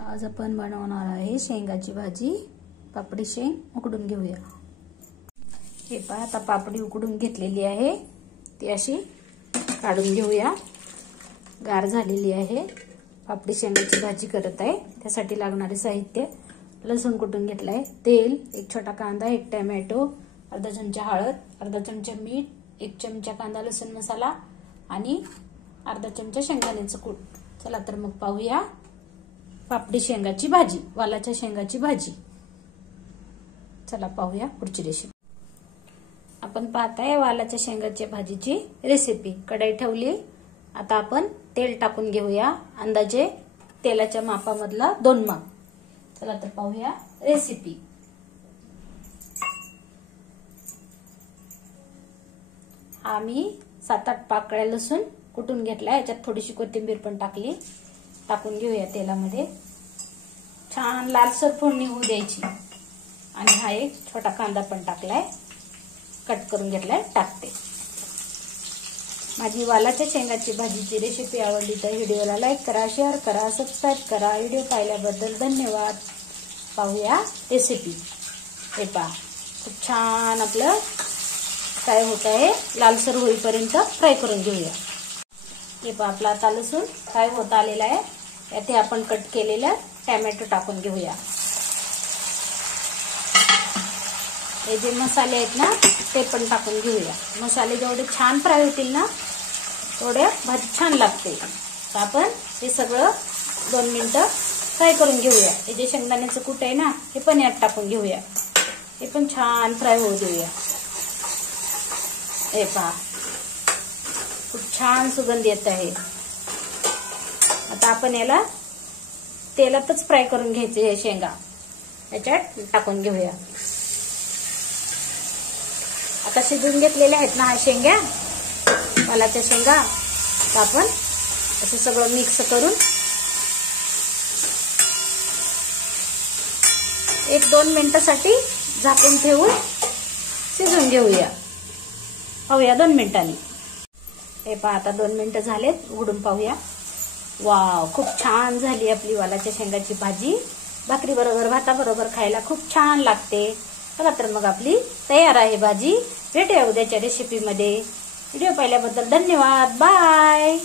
आज आपण बनवणार आहे शेंगाची भाजी। पापडी शेंग उकडून घेऊया। हे पहा, आता पापडी उकडून घेतलेली आहे, ती अशी काढून घेऊया। गार झालेली आहे। पापडी शेंगाची भाजी करत आहे, त्यासाठी लागणारे साहित्य: लसूण कुटून घेतलाय, तेल, एक छोटा कांदा, एक टोमॅटो, अर्धा चमचा हळद, अर्धा चमचा मीठ, एक चमचा कांदा लसूण मसाला आणि अर्धा चमचा शेंगदाण्याचं कूट। चला तर मग पाहूया पापडी शेंगाची भाजी, वालाच्या शेंगाची भाजी। चला पाहूया पुढची रेसिपी। आपण पाहताय वालाच्या शेंगाच्या भाजीची रेसिपी। कढई ठेवली, आता आपण तेल टाकून घेऊया, अंदाजे तेलाच्या मापामधला 2 माप। चला तर पाहूया रेसिपी। आम्ही 7-8 पाकळ्या लसूण कुटून घेतला, याच्यात थोडीशी कोथिंबीर पण टाकली। टाकून घेऊया तेलामध्ये, छान लालसर फोडणी होऊ द्यायची। आणि हा एक छोटा कांदा पण टाकलाय, कट करून घेतलाय, टाकते। माझी वालाच्या शेंगाची भाजीची रेसिपी आवडली तर व्हिडिओला लाईक करा, शेअर करा, सबस्क्राईब करा। व्हिडिओ पाहिल्याबद्दल धन्यवाद। पाहूया रेसिपी। हे पहा, खूप छान आपलं फ्राय होत आहे, लालसर होईपर्यंत फ्राय करून घेऊया। हे पहा, आपला आता लसूण फ्राय होत आलेला आहे, यात आपण कट केलेला टोमॅटो टाकून घेऊया। हे जे मसाले आहेत ना, ते पण टाकून घेऊया। मसाले जेवढे छान फ्राय होतील ना, तेवढे भाजी छान लागते। तर आपण हे सगळं 2 मिनिटं फ्राय करून घेऊया। हे जे शेंगदाण्याचं कूट आहे ना, हे पण यात टाकून घेऊया, हे पण छान फ्राय होऊ देऊया। हे पहा, खूप छान सुगंध येत आहे। आता आपण याला तेलातच फ्राय करून घ्यायचे। हे शेंगा याच्यात टाकून घेऊया। आता शिजून घेतलेल्या आहेत ना हा शेंगा, वालाच्या शेंगा। तर आपण असं सगळं मिक्स करून 1-2 मिनिटांसाठी झाकून ठेवून शिजून घेऊया। पाहूया 2 मिनिटांनी। हे पहा, आता 2 मिनिटं झालेत, उघडून पाहूया। वाव, खूप छान झाली आपली वालाच्या शेंगाची भाजी। भाकरी बरोबर, भाता बरोबर खायला खूप छान लागते। चला तर मग आपली तयार आहे भाजी। भेटूया उद्याच्या रेसिपीमध्ये। व्हिडिओ पाहिल्याबद्दल धन्यवाद। बाय।